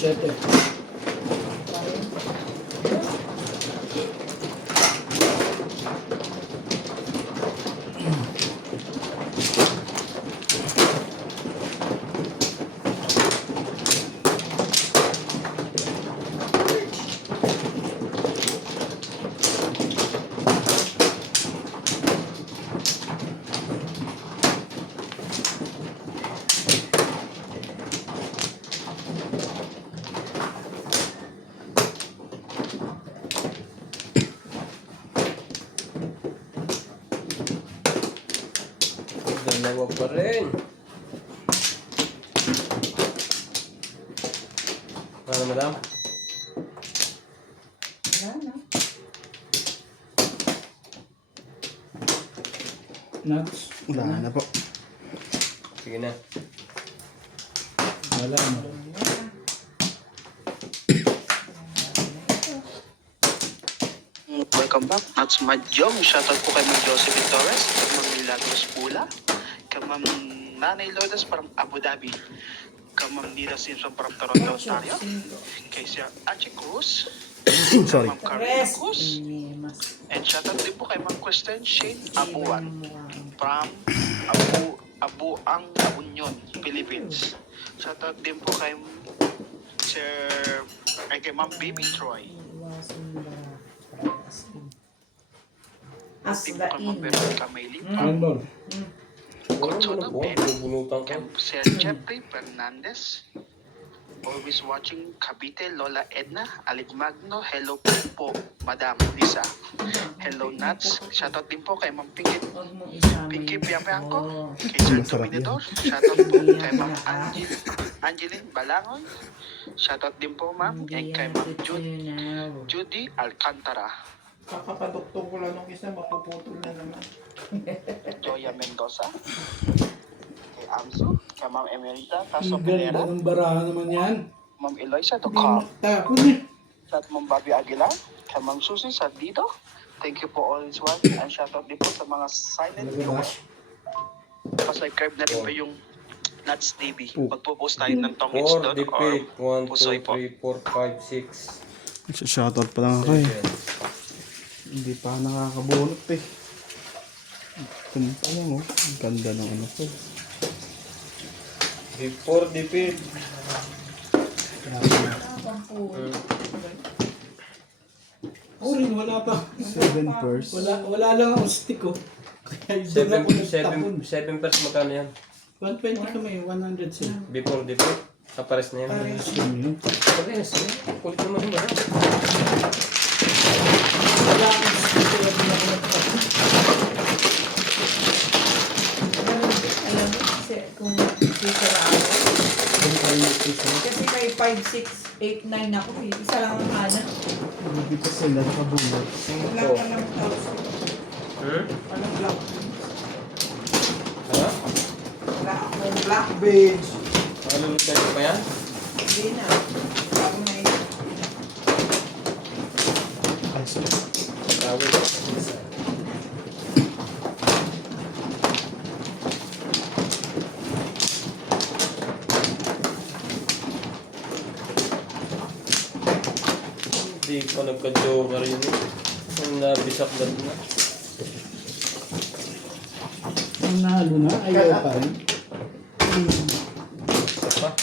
7. Dalawa pa rin. Ano, madam? Wala na. Nuts. Wala na po. Sige na. Wala na. Welcome back. That's Madjong. Shoutout po kay Ma'am Josephine Torres, kay Ma'am Milagros Pula, kay Ma'am Nanay Lourdes from Abu Dhabi, kay Ma'am Nina Simpson from Toronto, Ontario, kay Sir Archie Cruz, Sorry. Ma'am Carmen Rest. Cruz, and shoutout din po kay Ma'am Kristen Shane Abuan from Abuang, La Union, Philippines. Shoutout din po kay kay Ma'am Baby Troy. Di po kay Ma'am Veronica Maylin. Handball. Consuelo Ben, Bunutan ko. Sir Jeffrey Fernandez, always watching Cavite, Lola Edna, Aligmagno, hello po, Madam Lisa. Hello Nuts, shoutout din po kay Ma'am Pinky Piapiangco, kay Sir Dominador, shoutout po kay Ma'am Angeline Balangon, shoutout din po Ma'am, and kay Ma'am Judy Alcantara, Kakapaduktong ko lang nung isa, mapuputol na naman. Joya Mendoza, kay Amzu, kay Ma'am Emerita Caso Ang ganda Pinera, ng barahan naman yan. Ma'am Eloisa Hindi Docam, matapon eh. at Ma'am Bobby Aguilar, kay Ma'am Susie Sardido. Thank you po all is one. And shoutout din po sa mga silent viewers. Pasubscribe na rin po yung Nuts TV. Magpo-post tayo ng tongits 4, doon dipit. 1, 2, pusoy po. 3, 4, 5, 6. Shoutout pa lang ako eh. Hindi pa nakakabunot eh. Kumpa lang oh. Ang ganda ng ano ko. Before dipit. Ako rin, wala pa. 7 purse. Wala lang ang stick ko. Kaya doon ako nagtapon. 7 pairs magkano yan? 120 kami, 100 sila. Before dipit. Kapares na yan. Parehas yun yun. Pares. Kulit naman yun. Wala akong stick ko na ako nagtapon. Alam mo, kasi kung sisira ako. Kung tayo nagtapon. Kasi may 5, 6, 8, 9 ako eh. Isa lang ang hanap. Hindi pa sila nakabunot. Wala ka lang thousand. Walang black beans. Ano? Wala akong black beans. Ano tayo pa yan? Hindi na. Bago na yun. Ay, sorry. Tawid. Hindi pa nagka-joker yun eh. Ang nabisak na na. Ang nahalo na, ayaw pa rin. Pa?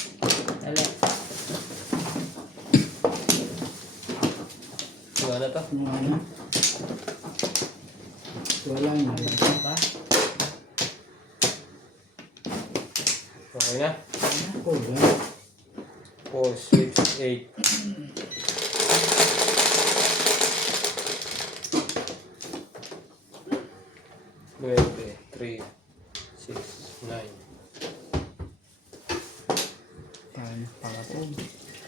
Dali. Wala na to. Wala na. Wala na. Pa? Okay na. Ako ba? 4, 6, 8. Nueve, 3, 6, 9. Tayo para to.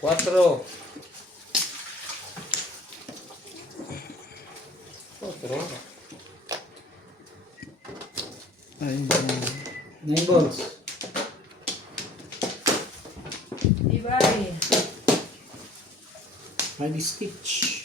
4. 4. Ay, 9 balls. Diba eh. 5 stitch.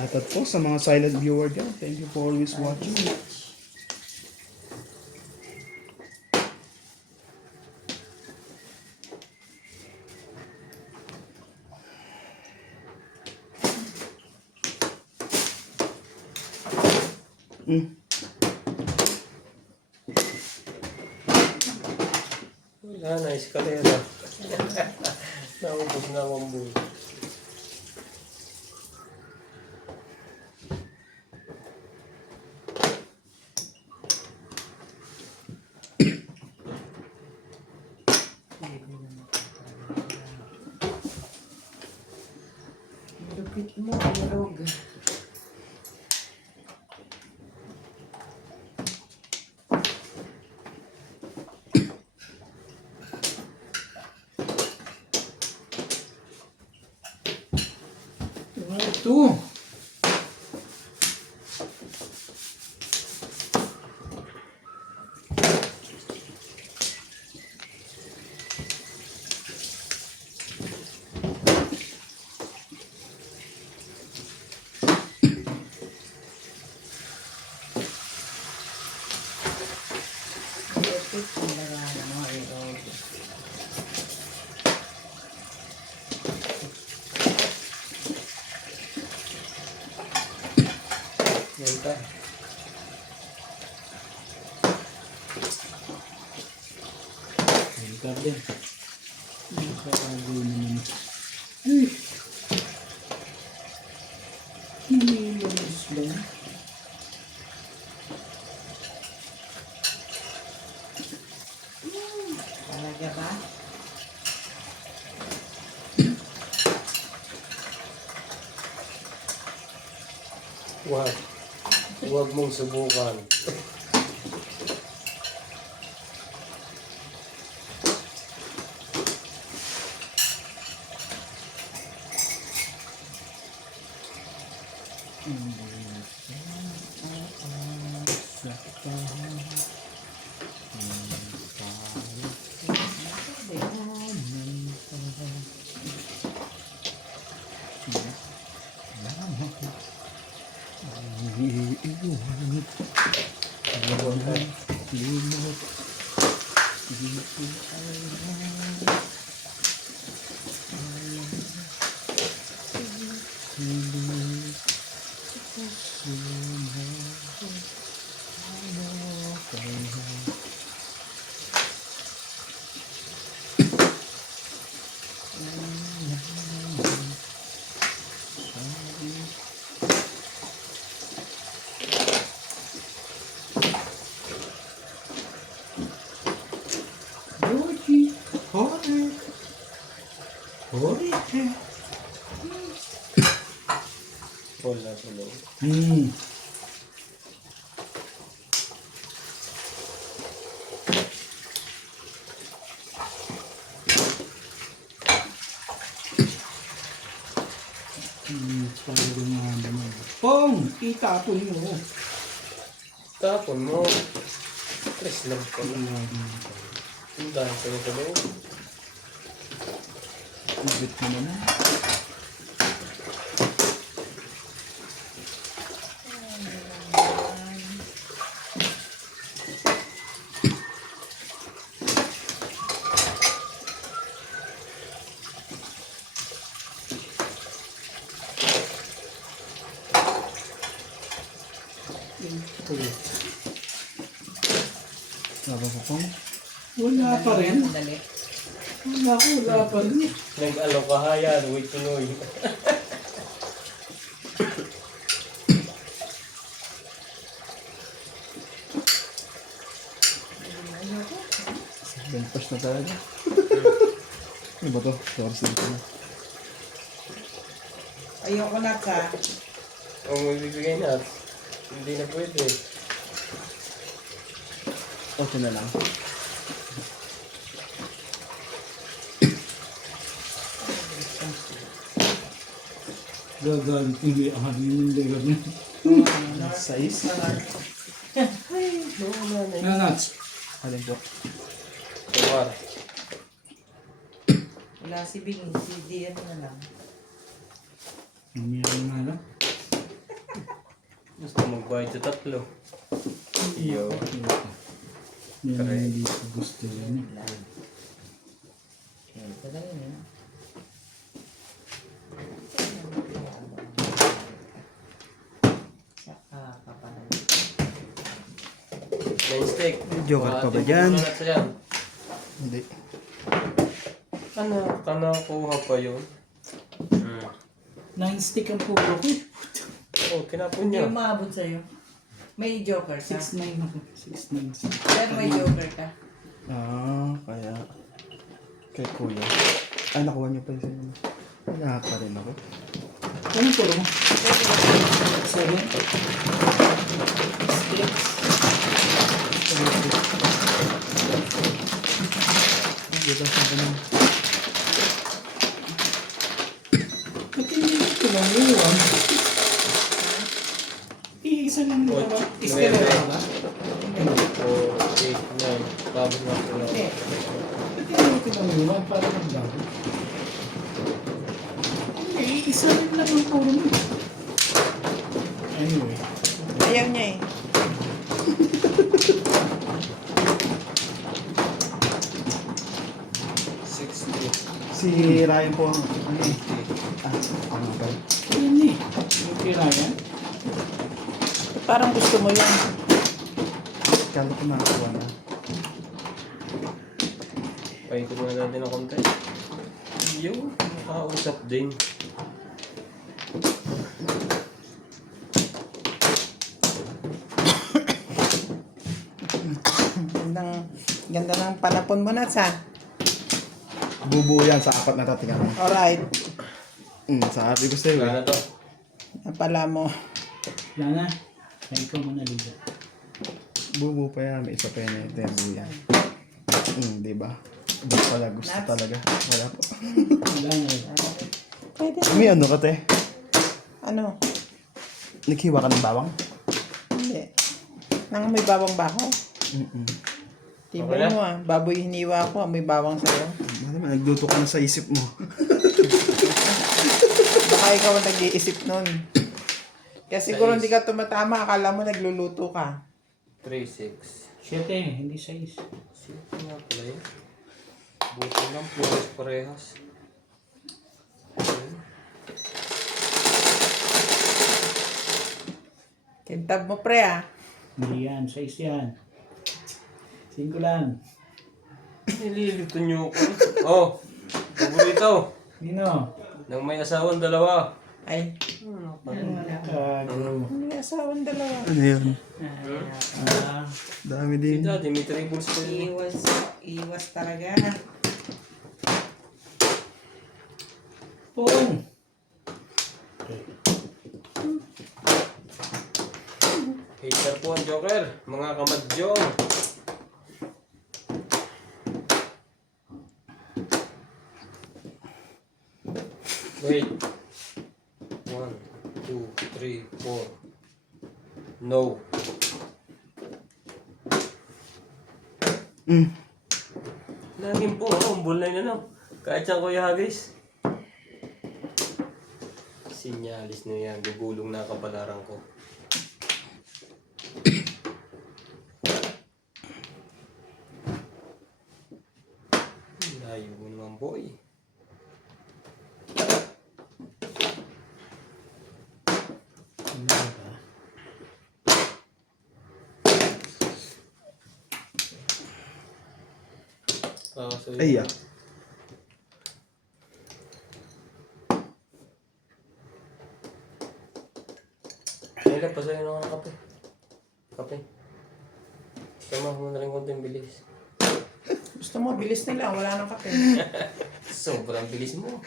Shoutout po sa mga silent viewer dyan. Thank you for always watching. Wala na, eskalera. Naubos na akong buhay. Lupit mo, Yorog. Ito. Lupit talaga mo, Yorog. Yan ka. Enter din. Nakakago naman. Nililis lang. Talaga ba? Wag. Huwag mong subukan. Yogi. Hore. Hore. Wala sa loob. Talaga nga naman. Pong! Itapon mo. Tapon mo. Press lang pala. Ang dahil sa ito loob. Ibit mo na. Sabi ko pong. Wala pa rin. Dali. Wala pa rin. Nag-alok ka hayan. Wait, Pinoy. Bentos na talaga. Ano ba to? Source dito na. Ayoko na ka. Kung magbibigay na, hindi na pwede. Okay na lang. Gagalit hindi ang yung legal niya. Size? Nanats. Alin po? Kumar. Wala si Bing, si Dian na lang. Mamaya nga lang. Gusto magbayad sa tatlo. Iyo. Yan ang Correct. hindi ko gusto yan eh. Ito lang yun. Saka kapalan. Main stick. May joker pa ba dyan? Hindi. Kana kuha pa yun. 9 stick ang puro ko. Oh, kinapon Hindi niya. umabot sa'yo. May joker ka. 6-9 ako. 6-9. Pero may joker ka. Ah, kaya... Kay kuya. Ay, nakuha niyo pa yung sa'yo. Nakaka rin ako. Anong puro mo? 7? Sticks. Dito sa akin yun. Ba't hindi ko lang iwan? Iisa lang Oh, naman. Iskala ba? 4, 8, 9. Tapos na ko lang. Hindi. Ba't hindi ko lang iwan? Parang ang dami. Hindi, isa rin lang ang puro mo. Anyway. Ayaw niya eh. Si Ryan po. Ano eh? Ano ba? Yan eh. Yung tira yan. Parang gusto mo yun. Kala ko nakakuha na. Paikot mo na natin ng konti. Yung nakausap din. Ganda ng panapon mo na sa. Bubuo yan sa 4 na tatingan mo. Alright. Sabi ko sa'yo Wala na eh. to. Napala mo. Wala na. Kaya ikaw muna liga. Bubuo pa yan. May isa pa yan. Ito yung buo yan. Diba? Gusto pala. Gusto Nuts? talaga. Wala po. Wala na. Pwede na. May ano ka te? Ano? Naghiwa ka ng bawang? Hindi. Nang may bawang ba ako? Tibay Okay na? mo ah. Baboy hiniwa ko. May bawang sa'yo. Ano naman, nagluto ka na sa isip mo. Baka ikaw ang nag-iisip nun. Kaya siguro hindi ka tumatama. Akala mo nagluluto ka. 3, 6. 7, hindi 6. Sino nga pala yun? Buto lang, puros parehas. Kintab mo pre ah. Hindi yan, 6 yan. 5 lang. Nililito niyo ako. Oh, paborito. Nino? Nang may asawang dalawa. Ay, Kago. may asawang dalawa. Ano yun? Ah, Dami Si din. Daddy, may tribbles ko yun. Iwas talaga. Pong! Hater po ang Joker. Mga kamadyong. Wait. 1, 2, 3, 4. No. Laging po ako. Umbol na yun ano. Kahit saan Kuya Hagis. Sinyalis na yan. Gugulong na kapalaran ko. Layo mo naman boy. ano ba? So, Ay, ah. Nila, pasayo na ako ng kape. Kape. Tama mo na rin konting bilis. Gusto mo, bilis nila. Wala nang kape. Sobrang bilis mo.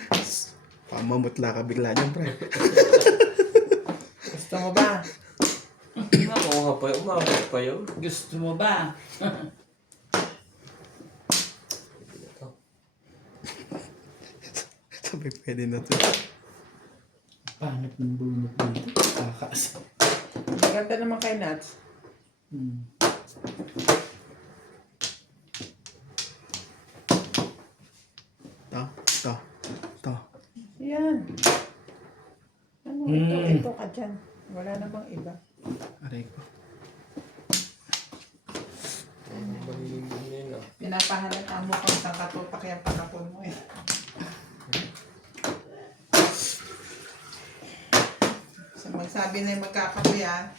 Pamamutla ka bigla dyan, pre. Gusto mo ba? Nakuha pa yun. Umabot pa yun. Gusto mo ba? Ito. Sabi, pwede na to. Pangat ng bunot dito. Kakaas. Maganda naman kay Nats. To. Yan. Ano, ito ka dyan. Wala namang iba. Aray ko. Mahiling din yun ah. Pinapahalata mo kung saan katupak yung pakapon mo eh. So magsabi na yung magkakapuyan,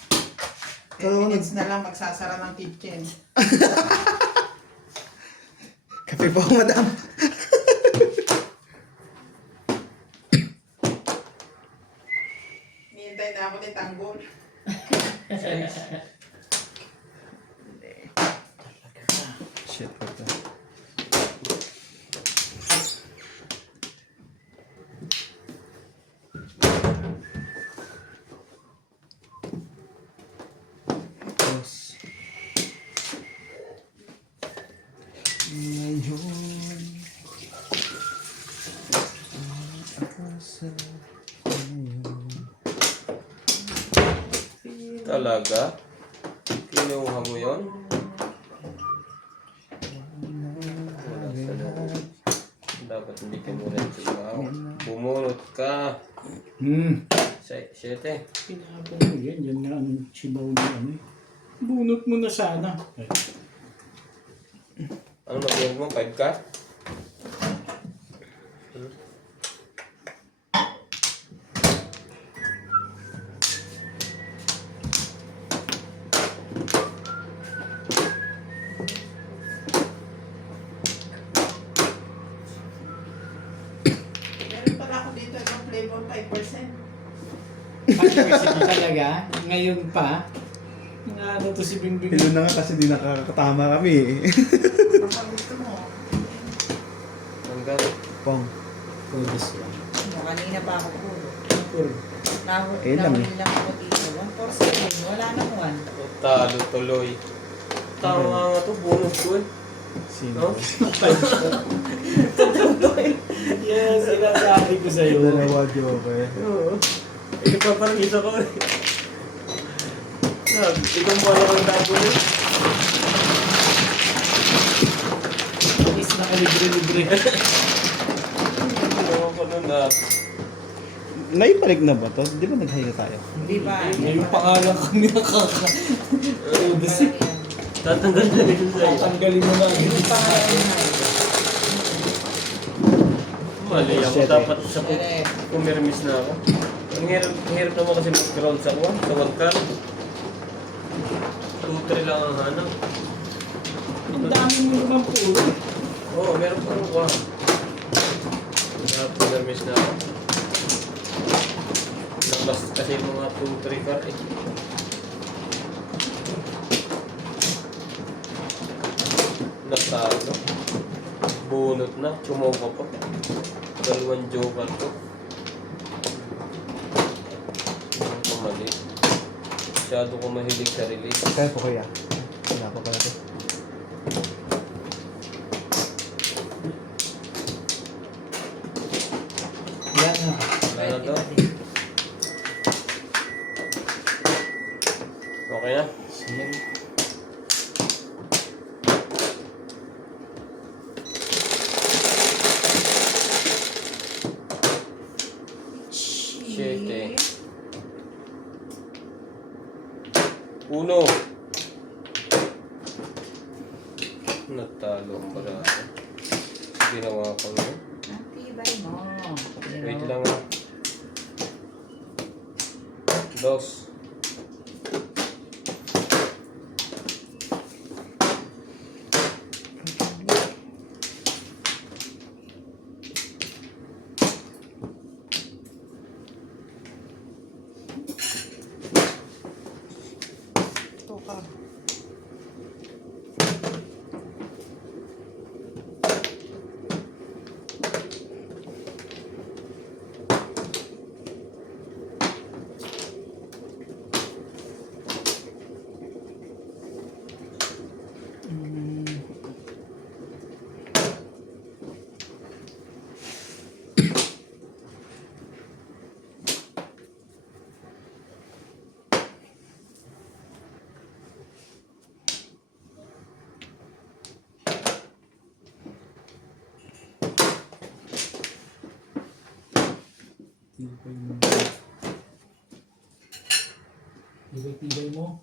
10 minutes na lang magsasara ng kitchen. Kape po, madam. Nihintay na ako ni Tanggol. Shit, what the... Tapos... Ngayon... Ako sa... Ngayon... Talaga? Kinuha mo yun? Wala sa loob. Dapat hindi ka muna sigaw. Bumunot ka. Siyete. Pinapon mo yan. Yan nga ang sibaw na ano eh. Bunot mo na sana. Ay, Ano mag-iwan mo? 5 ka? Meron pala ako dito isang flavor 5%. talaga. Ngayon pa. Nga ano to si Bingbing. Pilo na nga kasi di nakakatama kami eh. Baka gusto mo. Hanggang. Pong. Pwedis yan. Kanina pa ako puro. Puro. Ayun lang Nahuli lang ako dito. 147. Wala na 1. Talo tuloy. Tama nga to. Bunot ko eh. Sino? No? Yes, sinasabi ko sa'yo. Dalawa, Joker. Oo. Ito pa parang isa ko eh. Sabi, ikaw mo alam ang tapo eh. Is nakalibre-libre. Ano ko nun ah. Naibalik na ba to? Di ba naghahiga tayo? Hindi ba? Ngayon pa nga lang kami nakaka... Pwedis eh. Tatanggal na rin sa'yo. Tanggalin mo na. Hindi pa nga yan. Mali ako. Shit, eh. Dapat sa Correct. pumirmis na ako. Ang hirap naman kasi mag-ground sa kuwan. Sa wagkar. 2-3 lang ang hanap. Ang dami mo naman puro. Oo, meron pa rin kuwan. Kaya pumirmis na ako. Labas kasi mga 2-3 car eh. Natalo. Bunot na. Chumoka pa. 2 joker to. Ang kumali. Masyado ko mahilig sa release. Kaya po kuya. Wala pa pala to. Yan na. Wala na daw. Okay na? Sige. Siyete. 1. Natalo ang barato. Ginawa ko na. Natibay mo. Wait lang ah. 2. Ito ka. Tibay-tibay mo.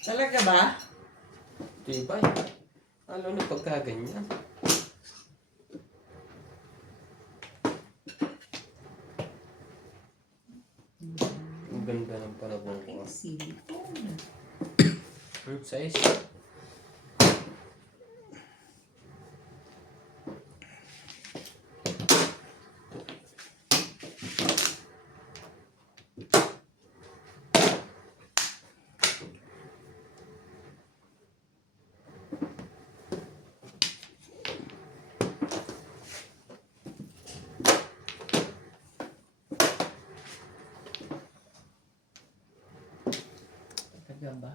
Talaga ba? Tibay. Lalo na pagka ganyan. Ang ganda ng palabong ko. Silicone. Size. Talaga ba?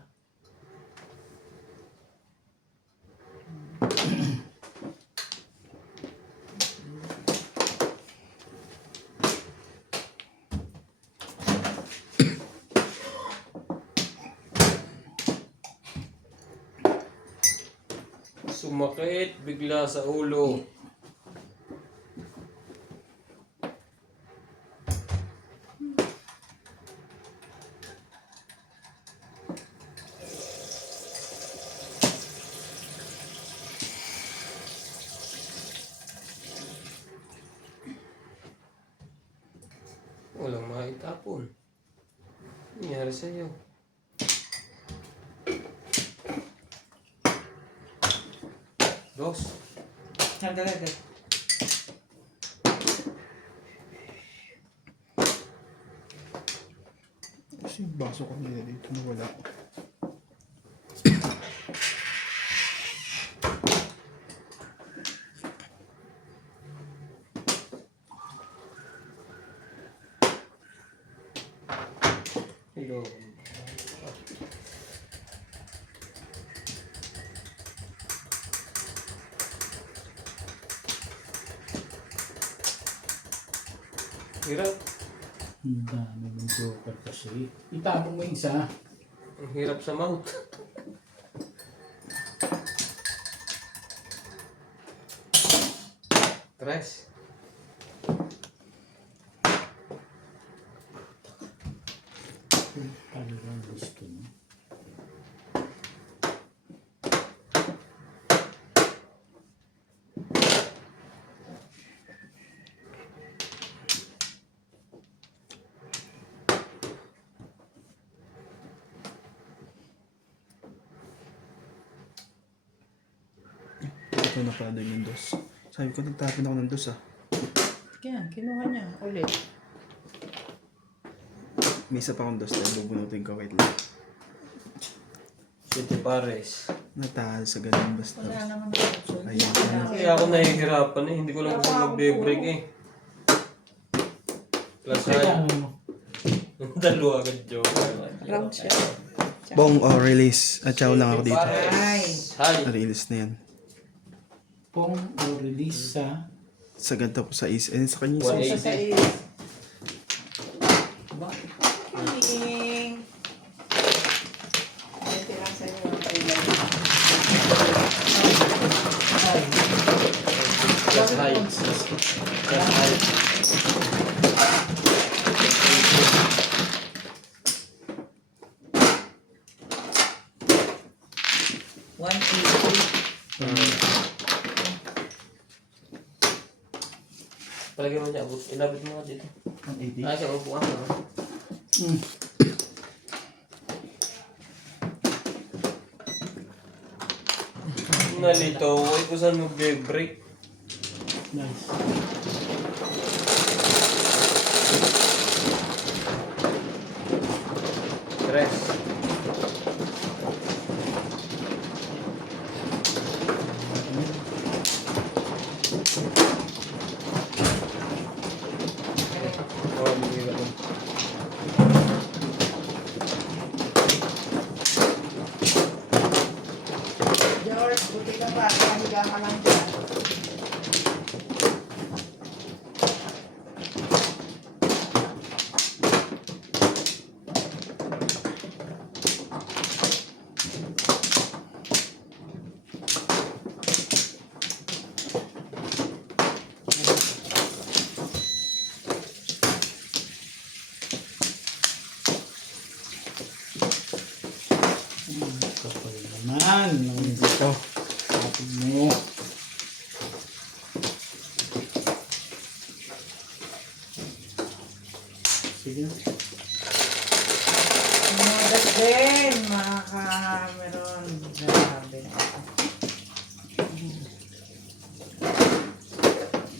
Sumakit bigla sa ulo. Walang maitapon. Ano nangyari sa'yo? Dos. Talaga. Kasi yung baso ko nila dito nawala. Hello. Hirap. Ang dami ng joker kasi. Itapon mo yung isa. Ang hirap sa mouth. Tres. Talagang gusto mo. Ito na pala yung dos. Sabi ko nagtapon ako ng dos ah. Yan, kinuha niya. Ulit. May isa pa akong dos tayo. Bubunutin ko. Wait lang. Siete pares. Natahal sa ganun basta. Wala naman ako. Ayan. Kaya ako nahihirapan eh. Hindi ko lang gusto magbe-break eh. Plus high. Kailangan mo. Dalawa agad joke. Round siya. Bong o release. At chow lang ako dito. Ay. High. Release na yan. Pong o release sa Sa ganito po sa is. And sa kanya One isa. Sa eight. sais. Morning. Ito lang sa inyo ang kailan. Plus high. Plus high. One eight. Palagay mo niya. Ilapit mo nga dito. 180. Ay, sa upuan ka. Nalito. Ay, kung saan magbe-break. nice. Tres. Oh, hindi ka. George, buti ka pa. Kahiga ka lang dyan. Man, Dito. kapag mo. Sige. Magas din, mga ka-meron. Grabe.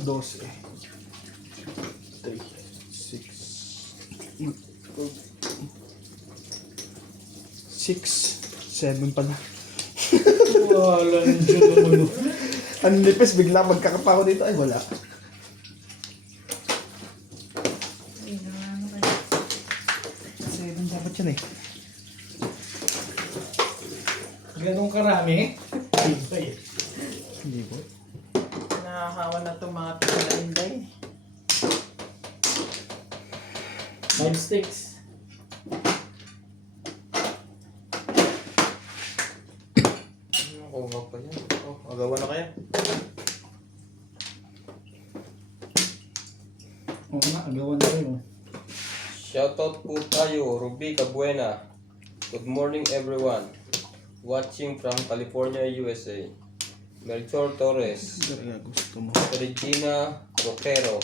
12. 3, 6. 6, 7 pala. Wala nang dyan naman. Ang nipis, bigla magkakapa ako dito. Ay, wala. Ay, ano kayo? 7 dapat yan eh. Ganong karami? Iba eh. Hindi po. Nakakawa na itong mga tigalainday. 5 sticks. Nakuha pa yan. Oh, agawan na kaya. Oo nga, agawan na kayo. Shoutout po tayo, Ruby Cabuena. Good morning everyone. Watching from California, USA. Melchor Torres. Kaya gusto mo. Regina Roquero.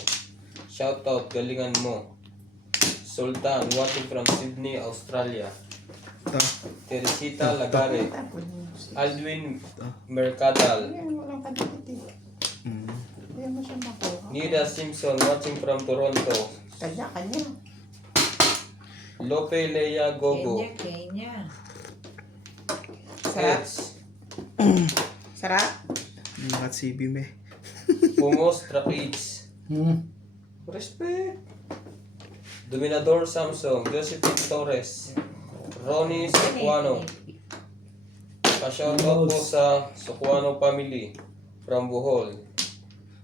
Shoutout, galingan mo. Sultan, watching from Sydney, Australia. Ta. Teresita Lagare. Tapos, Aldwin Mercadal. ayun, walang kadikit eh. Mm. Ayaw mo siya makuha. Nida Simpson, watching from Toronto. Kanya-kanya. Lope Lea Gogo. Kenya. Sarap? Eds. Sarap? Mga CB me. Pumos Trapids. Respect. Dominador Samsung. Josephine Torres. Ronnie Suquano. Pa-shoutout po sa Suquano family from Bohol.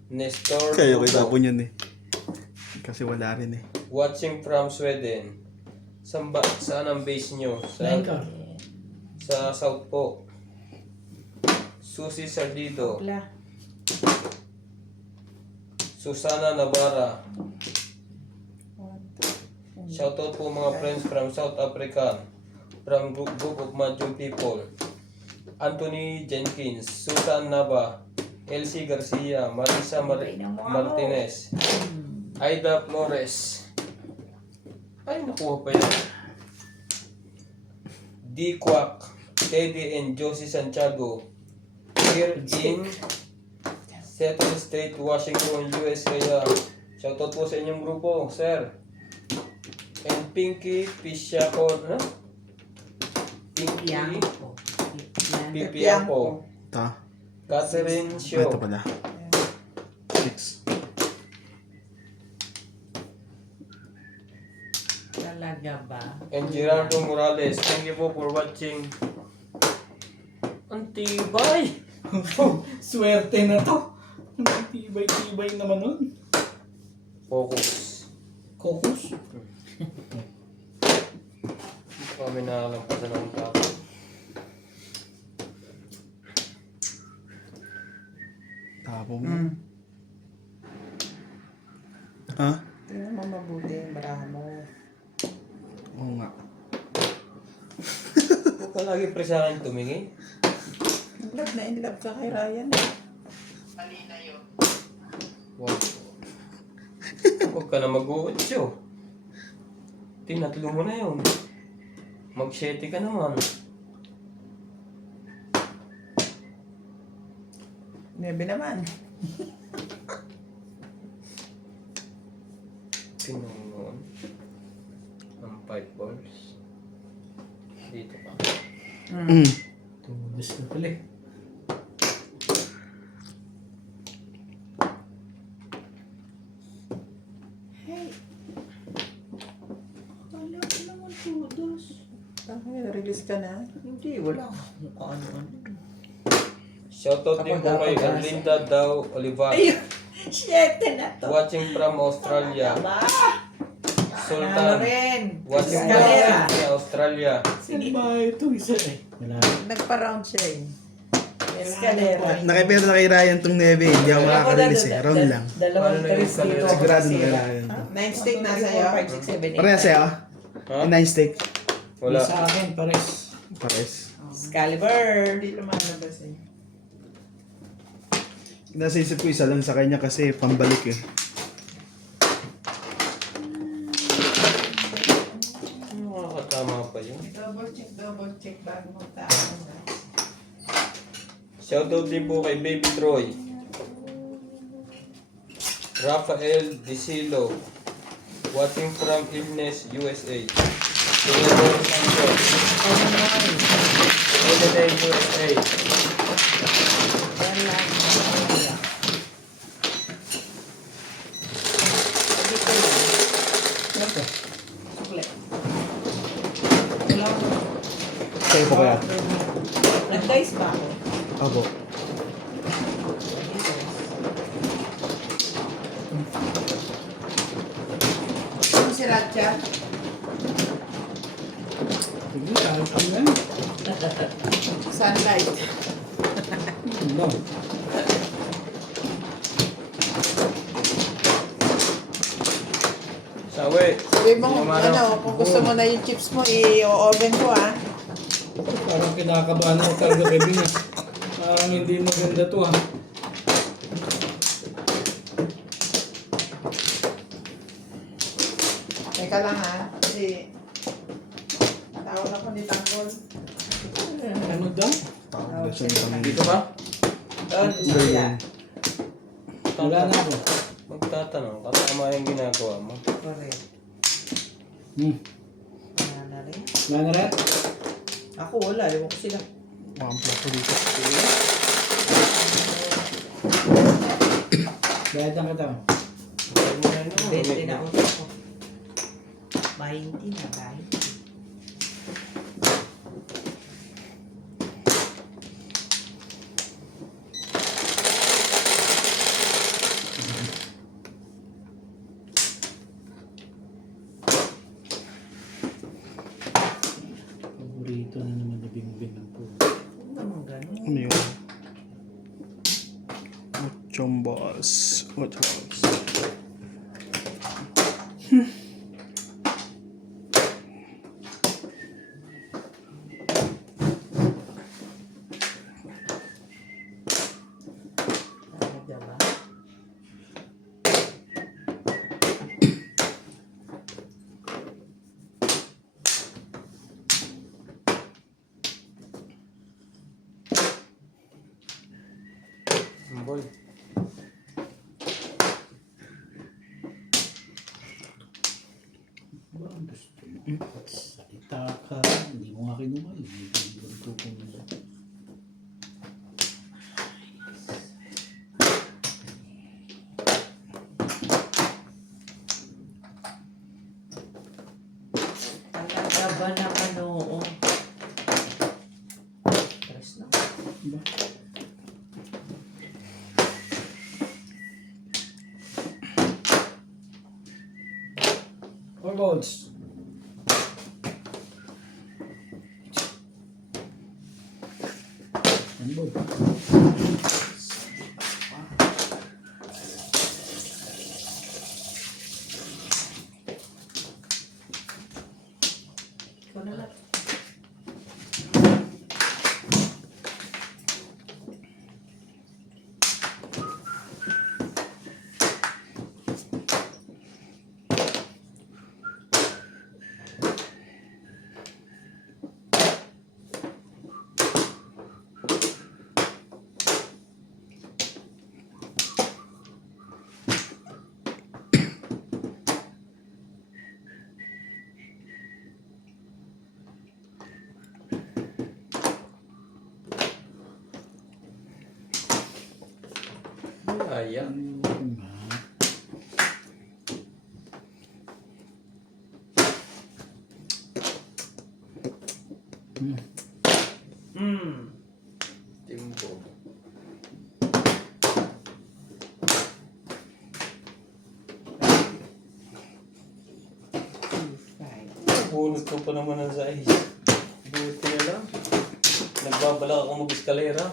Nestor Kaya ko Lugo, itapon yun eh. Kasi wala rin eh. watching from Sweden. Saan ang base nyo? Lanka. Sa South po. Susie Sardido. Wala. Susana Navarra. Shoutout po mga friends from South Africa. From group of Majo people. Anthony Jenkins, Susan Nava, Elsie Garcia, Marisa Martinez, Aida Flores. Ay, nakuha pa yan. D. Quack, Teddy and Josie Santiago. Here in Seattle State, Washington, USA. Shoutout po sa inyong grupo, sir. And Pinky Pisciacco, no? Pinky Pipiaco. Ta. Catherine Ah, Show. ito pala. 6. Talaga ba? And Gerardo Morales. Thank you po for watching. Antibay! Swerte na to. Ang tibay-tibay naman nun. Focus. Cocos. Kami nakalampasan ng tapo. Tapo mo. Ha? Tingnan mo mabuti yung barahan mo. Oo nga. Huwag ka lagi pre sa akin tumingin. In love ka kay Ryan. Wow. Huwag ka na mag-uutso. Tinatlo mo na yun. Mag-7 ka naman. Nebe naman. Pinungon. Ang 5 balls. Dito pa. Mm. Tulis na pala eh. Wala ko naman tudos. Release ka na. Hindi, wala. Mukha ano-ano. Shoutout din po kay Arlinda Daw Olivar. Ayun! 7 na to. Watching from Australia. Ba? Ano Sultan. rin. Watching from Escalera. Sydney, Australia. Saan ba ito? Isa eh. Wala. Nagpa-round siya eh. Escalera. Nakipera na kay Ryan tong neve. Hindi ako makaka-release eh. Round lang. Dalawang Paano na yung tris dito. escalera? Sigurado na kay Ryan. 9 steak na sa'yo. 5, 6, 7, 8. Pareha sa'yo? Ha? Yung 9 steak. Wala. Sa akin, pares. Pares. Excalibur. Hindi lumalabas eh. Nasa isip ko isa lang sa kanya kasi pambalik eh. Makakatama pa yun. Double check bago magtaan. Shoutout din po kay Baby Troy. Rafael Disilo. Watching from Illness, USA. Senator Santos. Holiday, USA. Yan lang. Dito lang. Sukle. Wala ko. Kayo po kaya? Nag-dice ba ako? Abo. Ano si Ratcha? Sige, kahit ano yan. Sunlight. No. Sawi. Sabi mo, ano, kung gusto mo na yung chips mo, i-oven ko ah. Parang kinakabahan ako talaga, Kevin. Parang hindi maganda to, ha. Teka lang ah, kasi tawag ako ni Tanggol. Ano daw? Tawag siya ng pamilya. Dito ba? Doon, Ganyan. yeah. Wala na ako. Magtatanong, katama yung ginagawa mo. Correct. Wala na rin. Wala na rin? Ako wala. Ewan ko sila. Mampla ko dito. Bayad lang kita. Bente na ako. 20 na tayo. Paborito na naman ni Bingbing ng po. Ano naman ganun? Ano yun? Chombas. What else? Talaga ba? Boy. Ba ang gusto mo? Salita ka. Hindi mo nga kinumal. Hindi ko ganito kung Talaga ba na ano? Tres na. ba? Four volts. Ano ba? Ikaw na lang. Ayan. Timbo. Bunot ko pa naman ang size. Buti na lang. Nagbabalak ako mag-eskalera.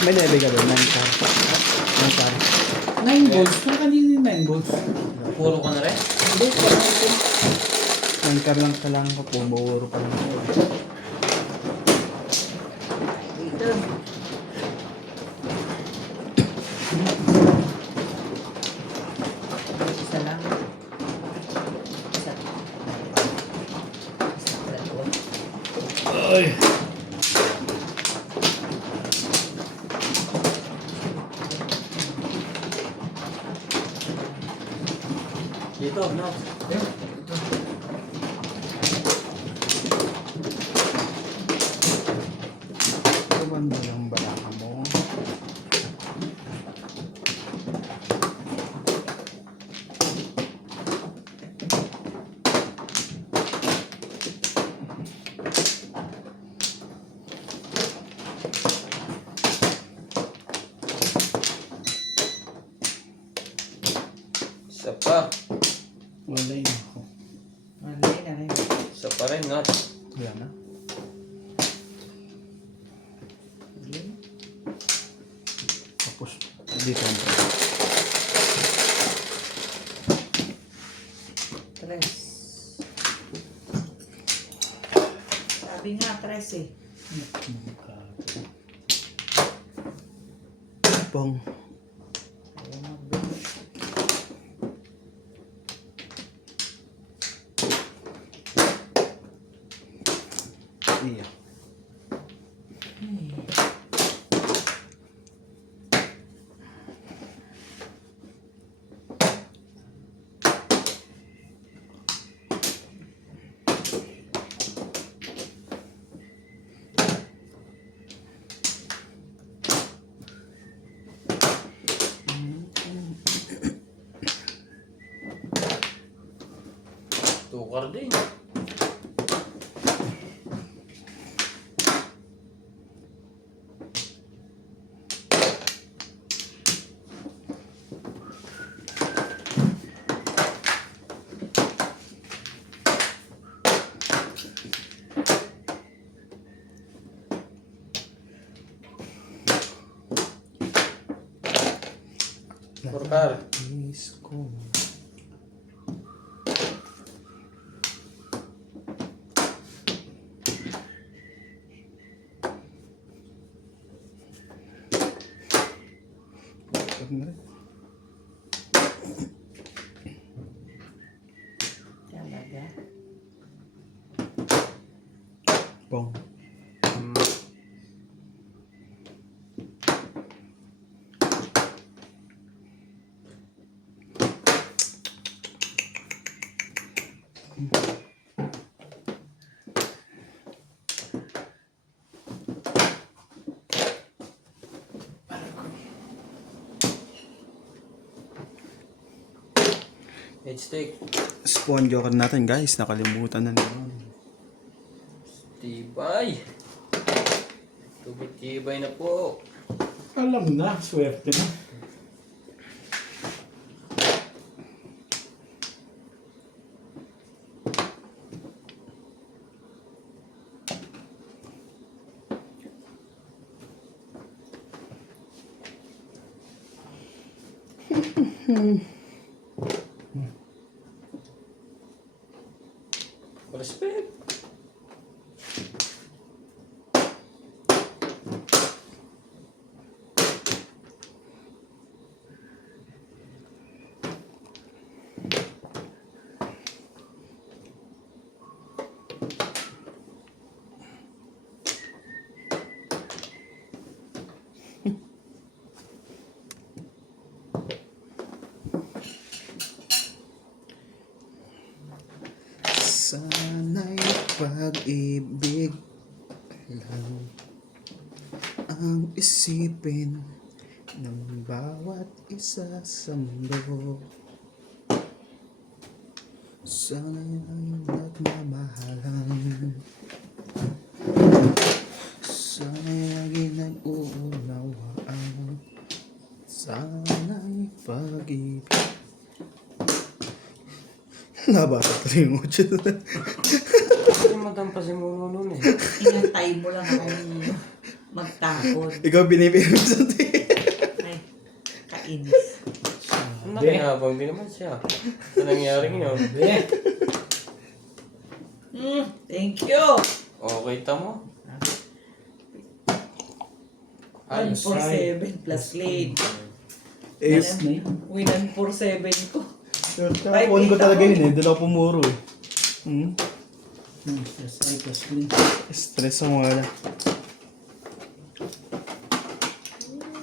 May nebe ka doon, 9 car. 9 car. 9 volts. Kung kanina 9 volts. Puro ka na rin? Hindi ko lang ito. Anchor lang kailangan ko po. Bawuro pa lang po. Dito. Isa lang. Isa. Isa, dalawa. Ay. Dito, no? Tuman mo lang balaka mo. Isa pa. Wala yun ako. Mali na rin. Isa pa rin, no? Wala na. Tapos, dito ang Tres. Sabi nga, tres eh. pong. Ayaw mag-break. Iya. Tukar din. Tukar. Isko. Talaga. Pong. Headstick. Spawn joker natin guys, nakalimutan na naman. Tibay. Tibay na po. Alam na, swerte na. Respect. Sana'y pag-ibig lang ang isipin ng bawat isa sa mundo. Sana'y nagmamahalan, sana'y lagi nag-uunawaan, sana'y pag-ibig. Nabasa ko yung utyo. Kasi matampasin mo nun eh. Inantay mo lang ako magtakot. Ikaw binibigyan sa Ay, kainis. Nakinabang din naman siya. Ano nangyari yun? Be. Thank you. Okay, tamo. 147 plus late. Ace. Winan 47 ko. Kakakuhan ko talaga yun eh. Dalawa pumuro eh. Plus I plus green. Stress ang wala.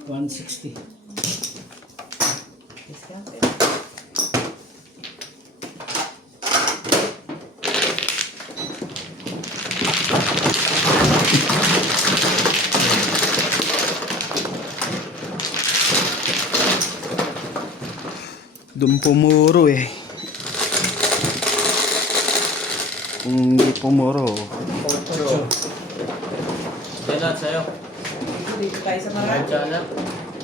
160. Discount. Doon pumuro eh. Kung hindi pumuro, 8. Yan lahat sa'yo. Dito tayo sa marami. Nandiyan na.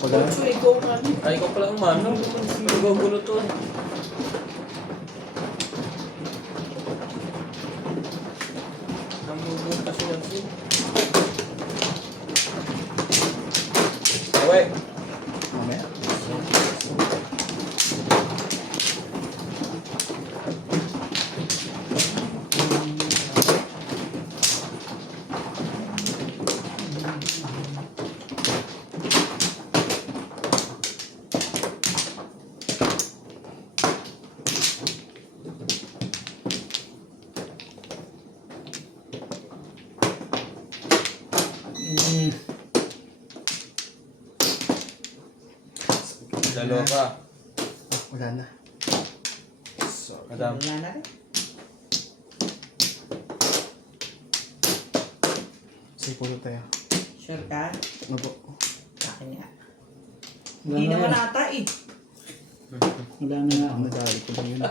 pag Ikaw nga. Ay, ikaw pala umano. Nagugulo to. Ang gugulo kasi natin. Okay. mamaya. Dalawa ka. Wala na. So, Madam. Wala na rin. sige po tayo. Sure ka? Ano po? Akin nga. Wala Hindi na naman yan. ata eh. Wala na nga Ang ako. nadali ko lang yun.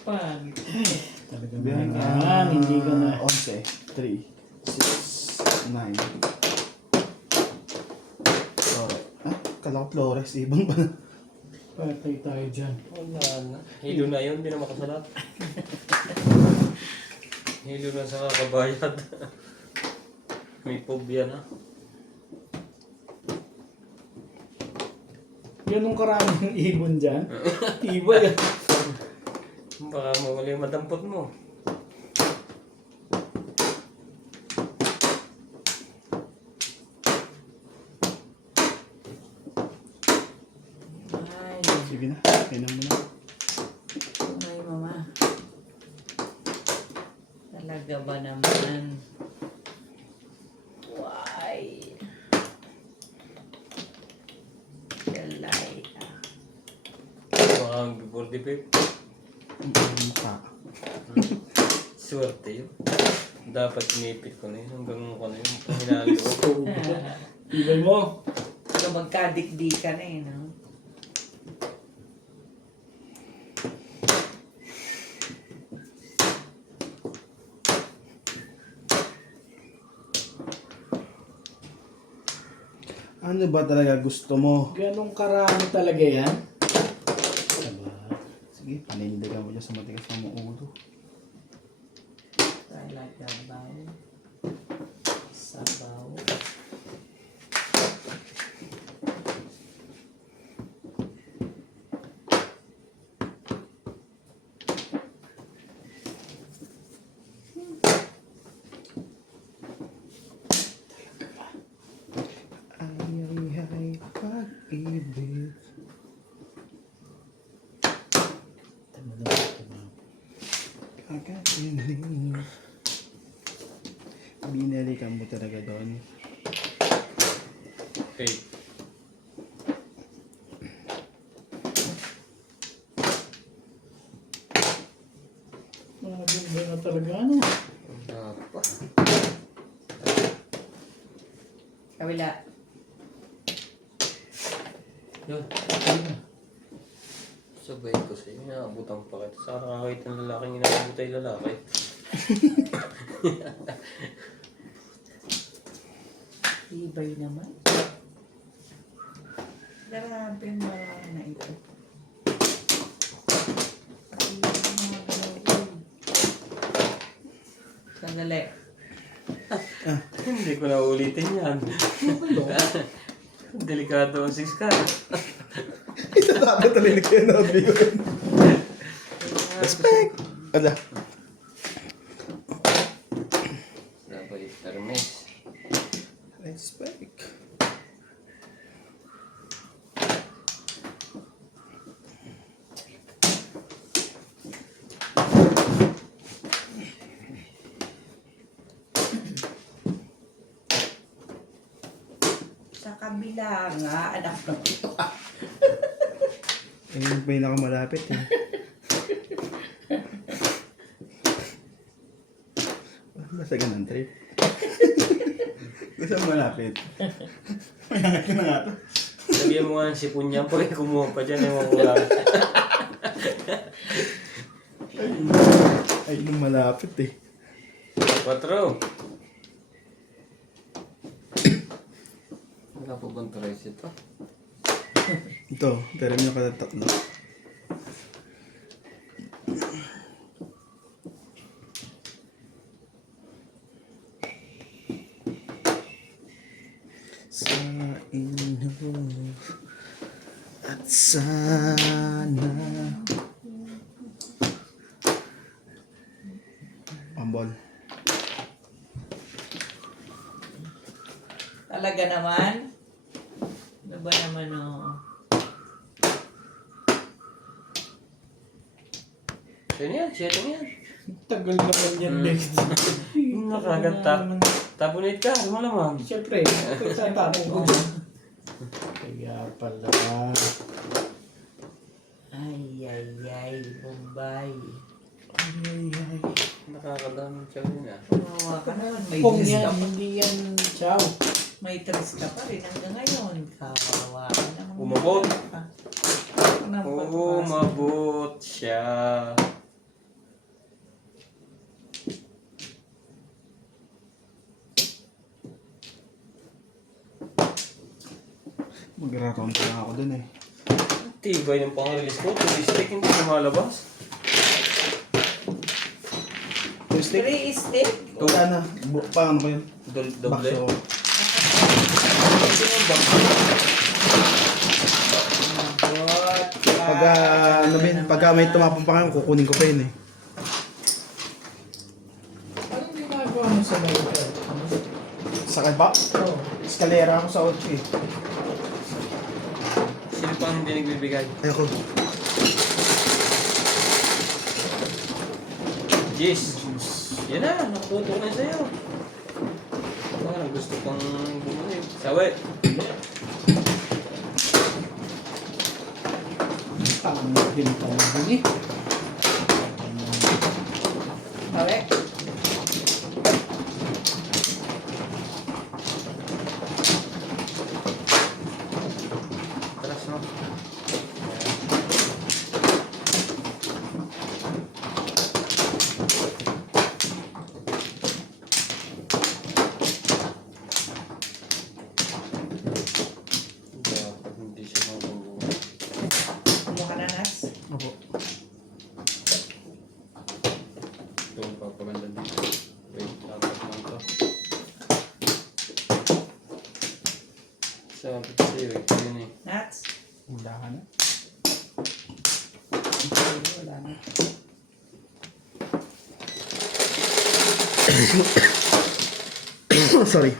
Pangit. Talaga Yan, mga hindi ka na. 11, 3, 6, 9. Alright. Ah, kala ko Flores. Ibang ba na? Patay tayo dyan. Wala na. Hilo na yun, hindi na makasalat. Hilo na sa kabayad. May phobia na. Ganun karaming ibon dyan. Iba yan. Baka mawala yung madampot mo. Ay, Sige na. Kainan mo na. ay mama. Talaga ba naman? Why? Galay. Baka before the pip. Ang mukha. Swerte yun. Dapat inipit ko na yun. Hanggang ko na yun. Hinalo ko. Ibay mo. Pero magkadikdikan eh, no? Ano ba talaga gusto mo? Ganun karami talaga yan. Diba? Sige, panindigan mo dyan sa matigas na mong ulo. I like that bow. Sabaw. Ay, pag-ibig. Tama na. Tama. Kakapiling. Binalikan mo talaga doon. Okay. Mga ganda na talaga ano. Dapat. Kabila. Yun. Sabay ko sa'yo. Inaabutan pa kita. Saka nakakita ng lalaking inaabutay lalaki. Ibay naman. Grabe mga na ito. Ay, mga grabe. Sandali. Hindi ko na ulitin yan. Delikado ang 6 ka. Ito dapat talaga kayo na yun. Respect! Ala. Sabay, Hermes. Respect. Sa kabila nga, anak ng ito. Ayun pa yung nakamalapit eh. Basta ganun trip. Gusto mo malapit? Mayangat ka na nga to. Lagyan mo nga ng sipon niya. Pag kumuha pa dyan, yung mga Ayun malapit eh. 4. Wala po bang tres ito? Ito, pero nyo ka tatlo. Sa inyo at sana Pambol. Talaga naman. Ano ba naman Yan yan, 7 yan. Tagal naman yan, Dex. Nakagantap. Tapunit ka, malamang. Siyempre, ito sa tapong ko dyan. Kaya pala. Ay, Bombay. Nakakadaming siya rin ah. Kawawa ka naman. May Kung tres yan, ka pa. hindi yan chow. May tres ka pa rin hanggang ngayon. Kawawa ka naman. Umabot. Umabot. Umabot siya. Magra-round pa lang ako dun eh. Tibay ng pang-release ko. Tulistik, hindi lumalabas. Tuesday? Three stick. Wala na. Paano ko yun? Doble. Bakso. Umabot. Pag may tumapong pa kayo, kukunin ko pa yun eh. Anong ginagawa mo sa lighter? Sakal ba? Oo. Eskalera ako sa 8 eh. Sino pa ang hindi nagbibigay? Ayoko. Jis. Yan na, nakututok na sa'yo. Parang gusto pang bumalik. Sawi. Tama din pala din eh. Sabi. Taras no. Dapat hindi siya magugulat. Kumuha ka na, Nats. Opo. Ito ang papaganda dito. Wait, dapat lang to. Sabi ko sa'yo, ito yun eh. Nats. Wala ka na. Wala na. Sorry.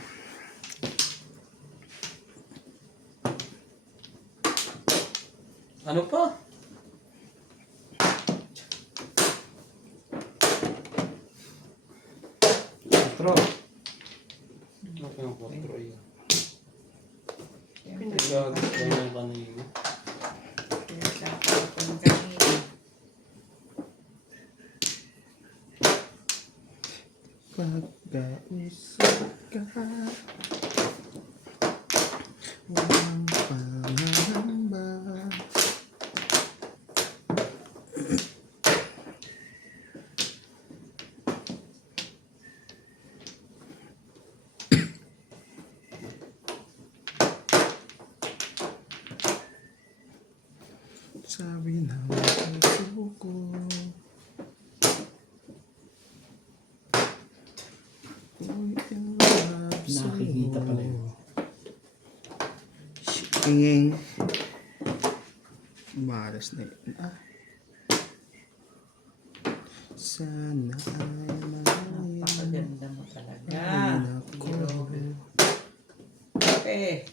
Ano pa? Patro. Ano yung 4 yan? Pinagagos lang yung kanina. Kaya sa kapatid kanina. Pag-kausap ka, walang pangamba. Sabi na puso ko. Nakikita pala yun. Inging. Malas na yun. Sana ay malayo. Napakaganda mo talaga. Ako. Okay.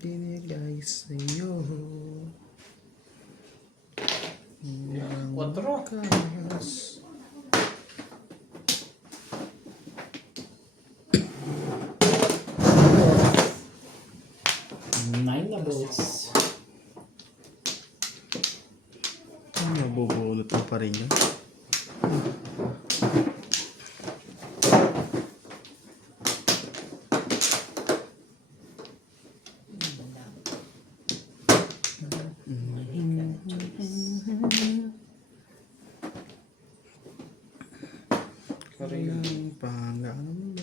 Binigay sa'yo. Kwatro. Kas. Nine na balls. Mabubulot mo pa rin yun. Ang pangamba.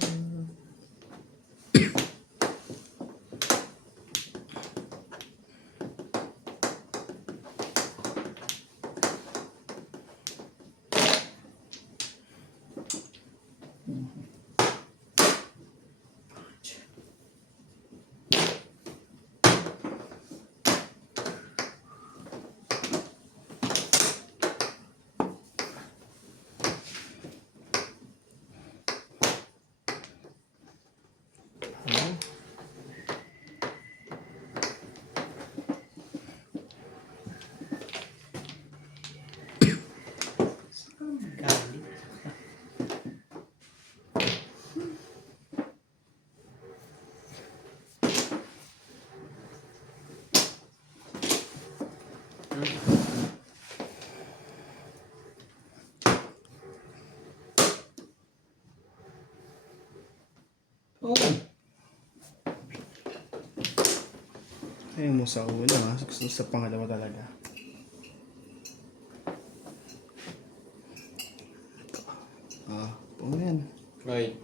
Galit. Oh, Ayaw mo sa una ha. Sa pangalawa talaga. Ito. Pang yan. Right.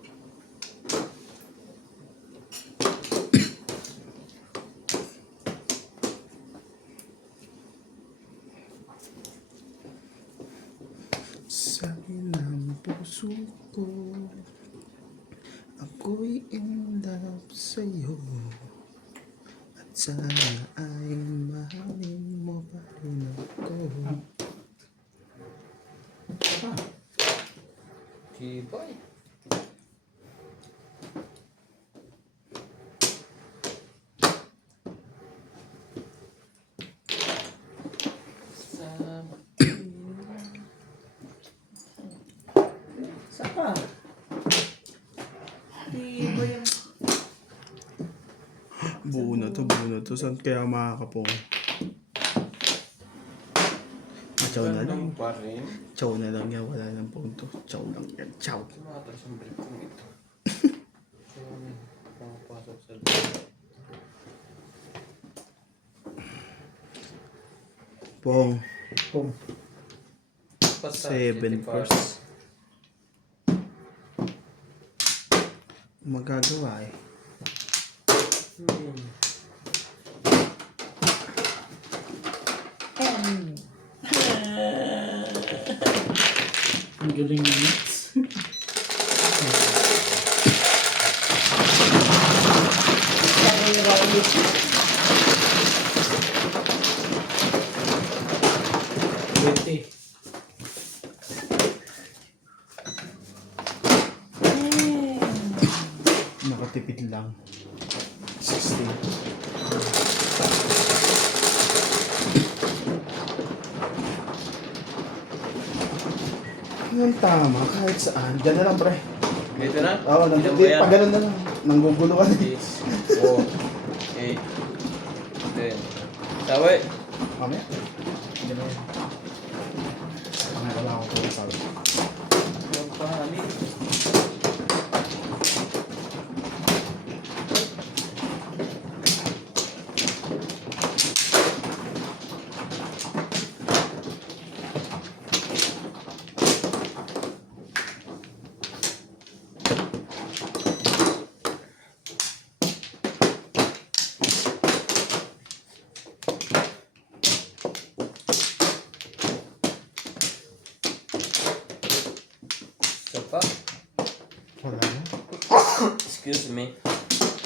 Sabi ng puso ko, ako'y in love sa'yo. At sana ay mahalin mo pa rin ako. Tibay. Saka. Di ba yung... Buo na to, buo na to. Saan kaya makakapong? Chow na lang. Pa rin. Chow na lang yan. Wala nang punto. Chow lang yan. Chow. Tumatras ang break kong ito. So, pumapasok sa Pong. pum. Basta 7 50 first. Magagawa eh. Ang galing ng nuts. Pwede. Nakatipid lang. 16. Yung tama, kahit saan. Diyan na lang, pre. Dito na? Oo, Dito ba yan? pag ganun na lang. Nanggugulo ka na. 6, 4, 8, 10. Sabi. Mamaya. Diyan na yan. Mamaya wala akong tulong sabi. Yung pahali. pa? Wala na. Excuse me.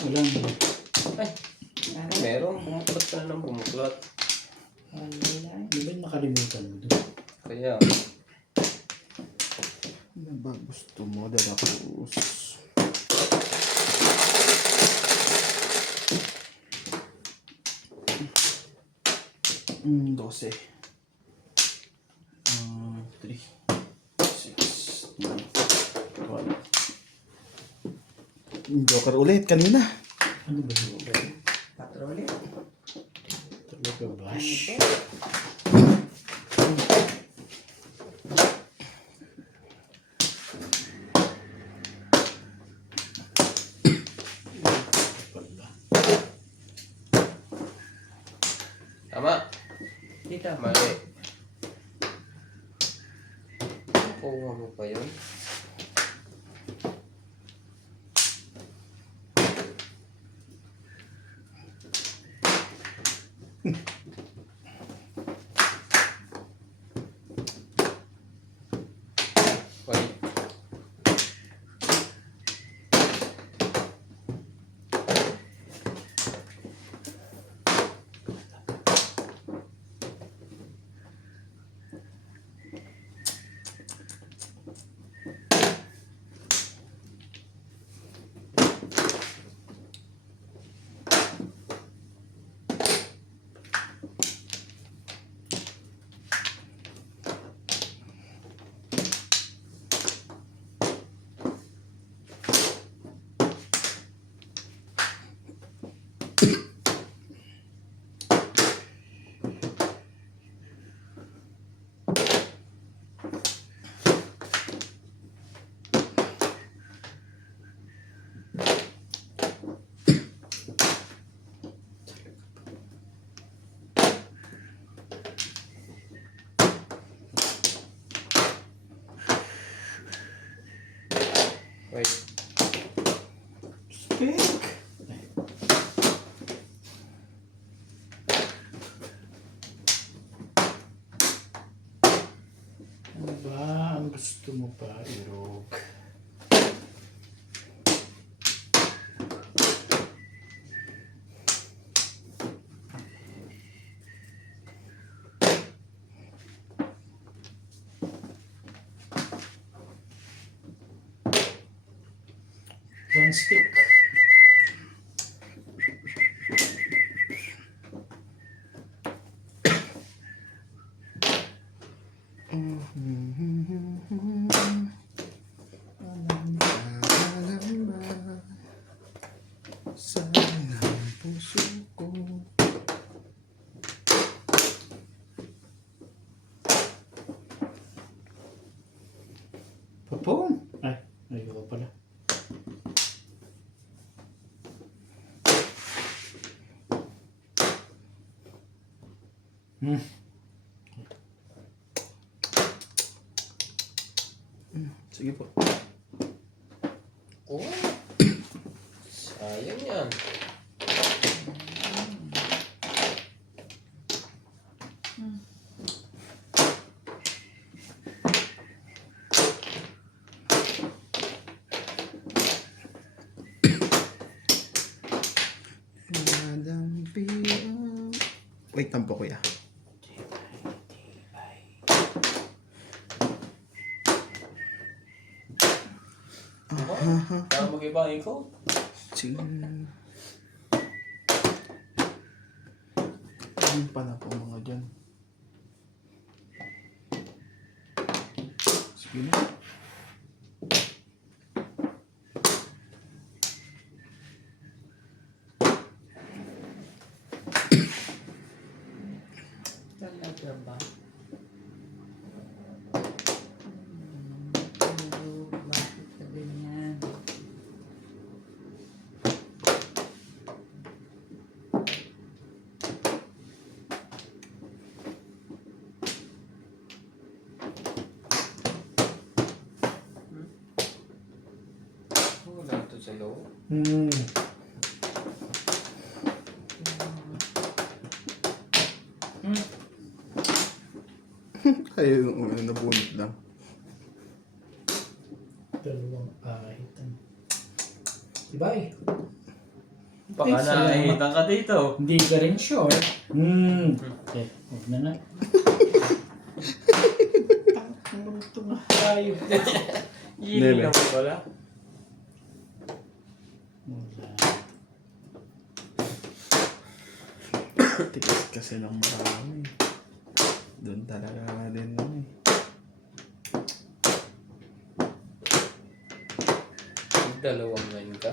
Wala na. Ay, meron. Bumuklat ka na ng bumuklat. Di ba nakalimutan mo doon? Kaya, Ano ba gusto mo, Dalapus? Mm, 12. 3, 6, 9, 12. Joker ulit kanina. Ano ba yun? Patroli. Talaga ba? tama. Dito. Mali. Kuha mo pa yun? Wait. Wait. Speak! Ano ba ang gusto mo pa, Irog? One stick. Alam ba sa puso ko? Papon! Ay, ayoko pala. Sige po. Oh. Sayang yan. Wait, tampo kuya. Kaya mag-iba ikaw? Sige. Ayun pa na po mga dyan. Sige na. Talaga ba? Bakit ka ganyan? Wala ito sa loob. Ayaw yung nabunot lang. Dalawang ahit. Diba eh? Baka nakahitang ka dito. Hindi ka rin sure. Okay, huwag na na. Tayo. Yili lang po pala. Tigas kasi ng marami. Doon talaga din nun eh. Dalawang line ka.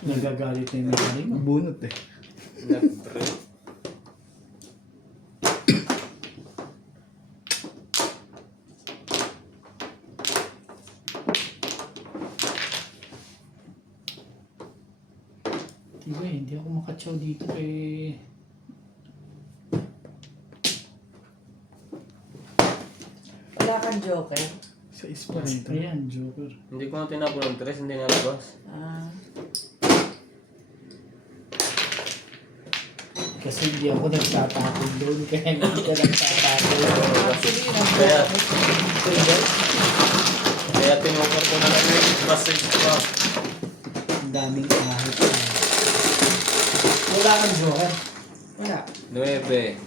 Nagagalit na yung nanay mo. Bunot eh. Nag-break. Diba eh, hindi ako makatsaw dito eh. Wala kang joker. Sa ispa rin ito. Ayan, Joker. Hindi ko na tinapon ng tres, hindi nalabas. Ah. Kasi hindi ako nagtatapon doon, kaya hindi ka nagtatapon. Actually, Kaya, kaya tinukor ko na lang yung message ko. Ang daming ahit. Wala kang Joker. wala. 9.